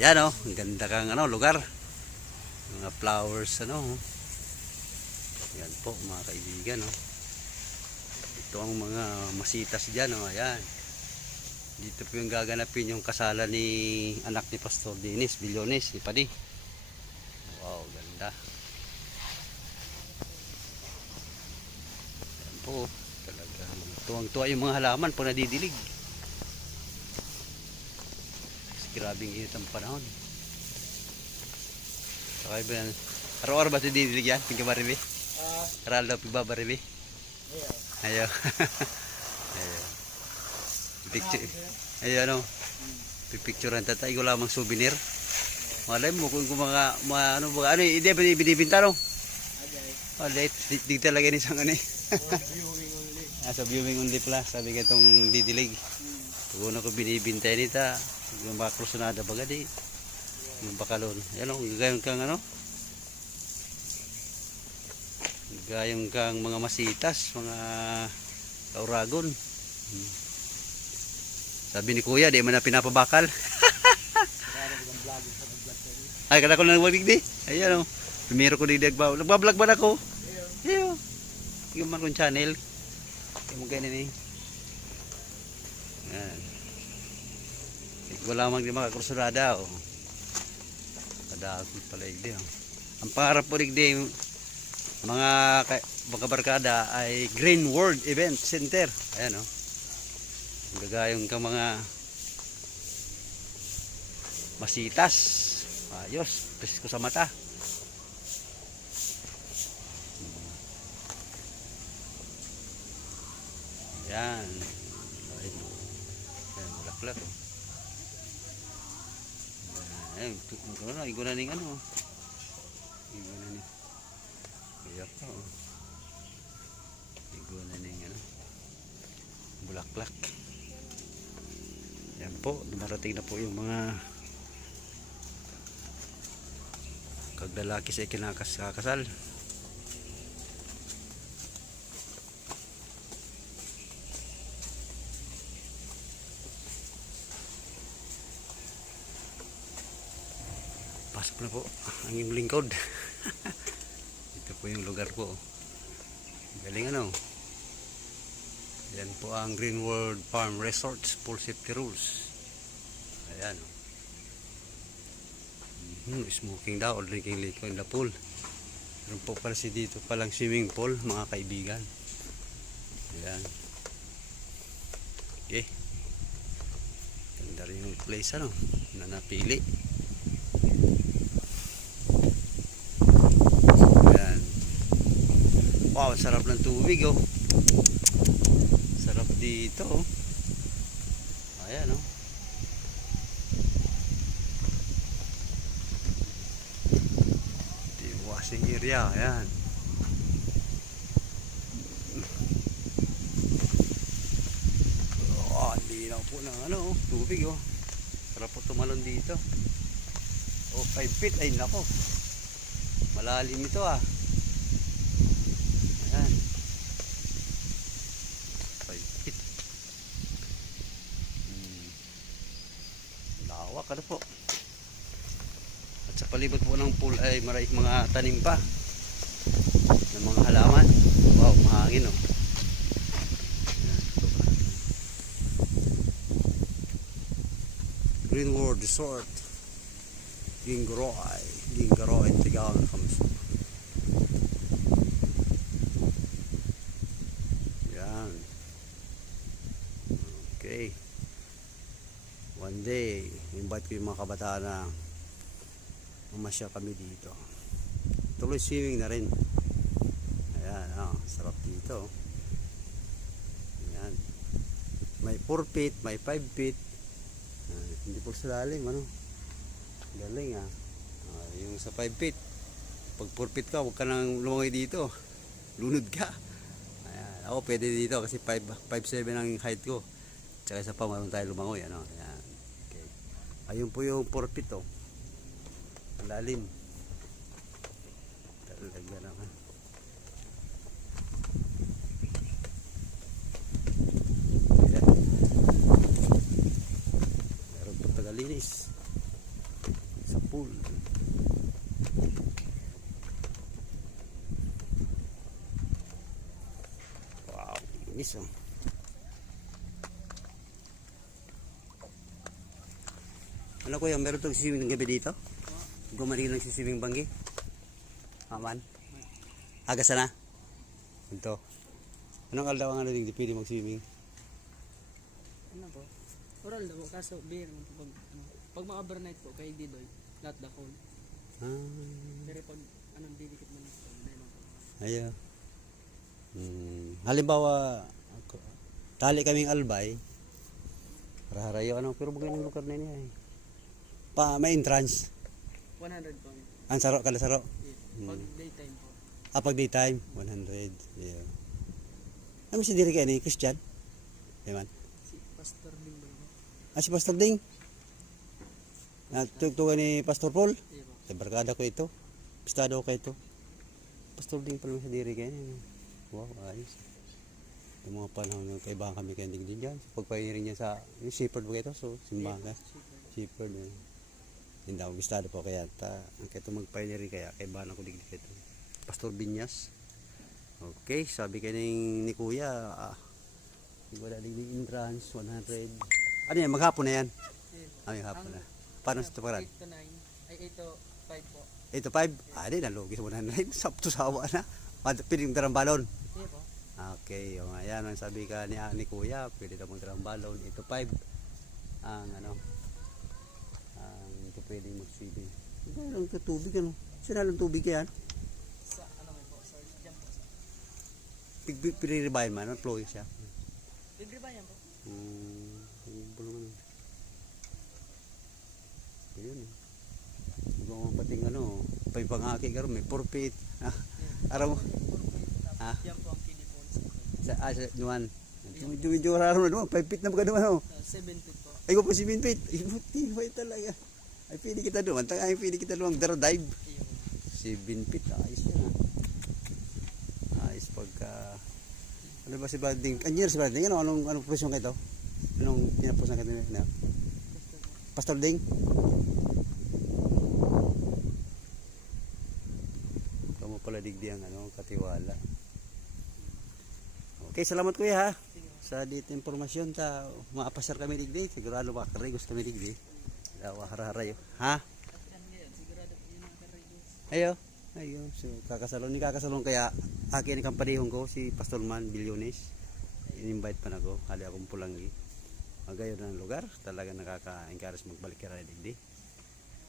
Yan oh, ang ganda kang ano, lugar. Mga flowers ano. Yan po mga kaibigan oh. Ito ang mga masitas diyan oh, ayan. Dito po yung gaganapin yung kasalan ni anak ni Pastor Dennis Billones, ni Padi. Wow, ganda. Yan po, talagang tuwang-tuwa yung mga halaman pag nadidilig. Grabing init ang panahon. Okay ba yan? Araw-araw ba ito didilig yan? Pagkabaribi? Araw-araw pagbabaribi? Ayaw. Ayaw. Picture. Ayaw ano? Pipicturean tatay ko lamang souvenir. Malay mo kung mga ano ba ano hindi ba binibinta no? Alright, di talaga ni sang ano eh. Sa viewing only pala sabi ka itong didilig. Tugon ako binibintay nita. Yung mga krusonada baga di. Yung bakalon. Yan o, gagayong kang ano. Gagayong kang mga masitas, mga kauragon. Sabi ni kuya, di man na pinapabakal. Ay, kada ko na nagwagdig di. Ayan o. Primero ko digdag ba. Nagbablog ba na ko? Ayan o. Yung man kong channel. Yung mga ganyan eh. Ayan. Wala mang di makakrusurada o. Kadakot pala igdi o. Ang pangarap po igdi mga barkada ay Green World Event Center. Ayan o. Gagayong ka mga masitas. Ayos, presko sa mata. Ayan. Ayan, bulaklak o. Ayun, igunan ning ano. Igunan ning. Iyak to. Igunan ning ano. Bulaklak. Yan po, dumarating na po yung mga kaglalaki sa kinakasal. Pasok na po ang yung lingkod. Ito po yung lugar po. Galing ano. Yan po ang Green World Farm Resorts Pool Safety Rules. Ayan. Smoking daw or drinking liquor in the pool. Meron po pala si dito palang swimming pool mga kaibigan. Ayan. Okay. Ganda rin yung place ano na napili. Wow, sarap ng tubig oh. Sarap dito oh. Ayan oh. The washing area, ayan. Oh, linaw po ng ano, tubig oh. Sarap po tumalon dito. Oh, 5 feet, ay nako. Malalim ito ah. Ayan. 5 feet. Lawak ano po. At sa palibot po ng pool ay maraming mga tanim pa ng mga halaman. Wow, mahangin oh. Green World Resort Gingaroy Tigaon Kamso. Yan. Okay. One day, invite ko yung mga kabataan na umasya kami dito. Tuloy swimming na rin. Ayan, oh, sarap dito. Ayan. May 4 feet, may 5 feet. Hindi po sa lalim, ano? Galing ah. Yung sa 5 feet, pag 4 feet ka, huwag ka nang lumangoy dito. Lunod ka. Ayan. Ako pwede dito kasi 5'7" ang height ko. Tsaka isa pa, marunong tayo lumangoy. Ano? Ayan. Okay. Ayun po yung 4 feet oh. Ang lalim. Talaga naman. Ayan. Meron po tagalinis. sa pool. Wow, inis oh. Ano kuya, meron itong swimming ng gabi dito? Gumaling lang si swimming banggi. Aman. Aga sana. Ito. Anong aldaw ang ano di pwede mag-swimming? Ano po? Oral daw, kaso beer naman po pag ma-overnight po kay Didoy, not the whole. Pero pag anong didikit mo na po, hindi naman po. Ayo. Halimbawa, tali kaming albay. Raharayo ano, pero magandang lugar na niya eh. May entrance. 100 po. Ang saro, kada saro. Yeah. Pag daytime po. Pag daytime, 100. Yeah. Ano si diri kay ni Christian? Diman. Si Pastor Ding ba po? Si Pastor Ding. Tugtugan ni Pastor Paul. Yeah po. Sa barkada ko ito. Pistado ko ito. Pastor Ding pala sa diri kay ni. Wow, ayos. Yung mga panahon ng kaibahan kami kay Ding din dyan. Pagpainirin niya sa yung shepherd ba ito? So, simbahan ka. Shepherd. Hindi ako gustado po kaya ang kaya ito magpioneering kaya kay bahan ako digdig ito. Pastor Binyas. Okay, sabi kayo ni Kuya, wala digdig entrance, 100. Ano yan, maghapon na yan? May hapon na. Paano sa tuparan? 8 to 9, ay 8 to 5 po. 8 to 5? Di nalugi sa 100. Sapto sawa na. Piling darang balon. Iya po. Okay, o ayan, ang sabi ka ni Kuya, pwede na mong darang balon, 8 to 5. Ang ano, ito pwede mag-swimming. Ito lang ito tubig ano. Sira lang tubig yan. Sa ano may po, sir, dyan po. Piniribayan man, flowing siya. Libre ba yan po? Bulungan. Ayun eh. Ito ang pating ano, pangaki ka rin, may forfeit. Araw mo. Yan po ang kiddie phones. Sa Nuan. Medyo raro na naman, 5 feet na ba ka naman? 7 feet po. Ay ko po 7 feet. Ay mo talaga. Ay pili kita doon. Ay pili kita doon mag-dive. 7 feet. Ayos na. Ayos pagka... Ano ba si Bading? Anyer si Bading? Anong profesyon kayo ito? Anong pinaposan kayo na? Pastor Ding? Kamu pala digdi ang katiwala. Okay, salamat kuya ha. Sa dito impormasyon ta maapasar kami digdi. Sigurado makakarigos kami digdi. Hara-harayo. Ha? Ayo. Ayo. So, kakasalon kaya akin ni kampanihon ko si Pastor Man Bilyones. In-invite pa na ko. Hali akong pulanggi. Magayon na ng lugar. Talaga nakaka-encourage magbalik kaya digdi.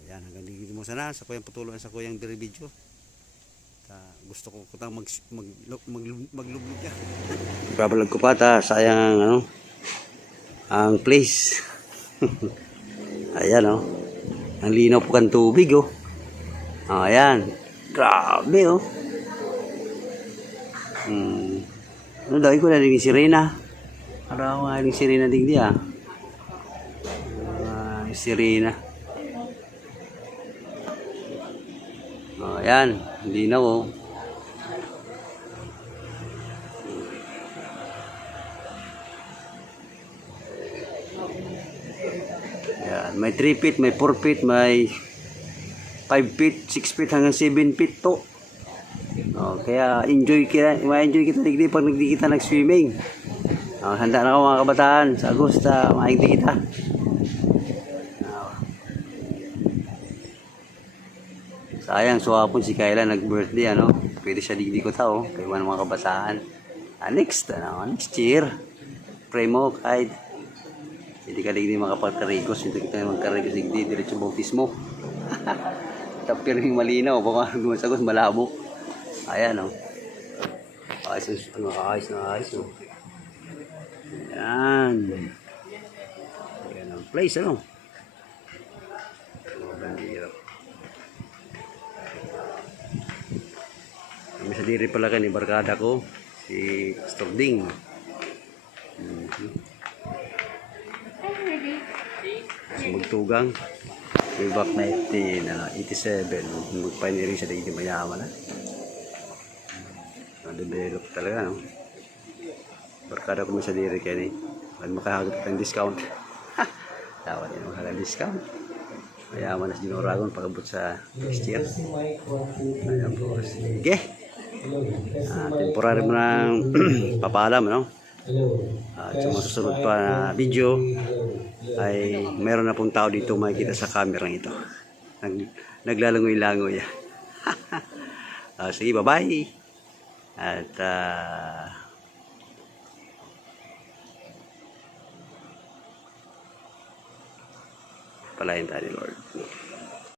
Ayan, hanggang digdi mo sana. Sa kuyang putulungan sa kuyang diri video. Gusto ko kutang maglubog niya. Babalag ko pa ta. Sayang ang place. Ayan ang linaw po kan tubig ayan, grabe ano daw ko na yung sirena. Araw nga yung sirena din diya. Sirena. Ayan, linaw may 3 feet, may 4 feet, may 5 feet, 6 feet hanggang 7 feet to. Kaya ma-enjoy kita digdi pag nagdi kita nag-swimming. Handa na ako mga kabataan sa Agosta, maigdi kita. Sayang, suwapon si Kayla nag-birthday pwede siya digdi ko tao kay mga kabataan. Next year, pray mo kahit hindi ka digdi makapagkarigos, hindi kita magkarigos digdi, diretso bautismo. Tapir yung malinaw, baka gumasagos malabo. Ayan ayos na ayos Ayan. Ayan ang place Kami sa diri pala ni barkada ko, si Pastor Ding. Magtugang way back 1987 magpioneering siya dito mayaman develop talaga barkada ko sa diri kaya ni makahagap ng discount dapat din makahagap discount Mayaman na si Ginoong Ragon pag-abot sa next year. Ayan po. Sige. Temporary mo nang papaalam, no? At sa mga susunod pa na video ay meron na pong tao dito makikita sa camera ito. Naglalangoy-langoy. Sige, bye-bye. At palayan tayo, Lord.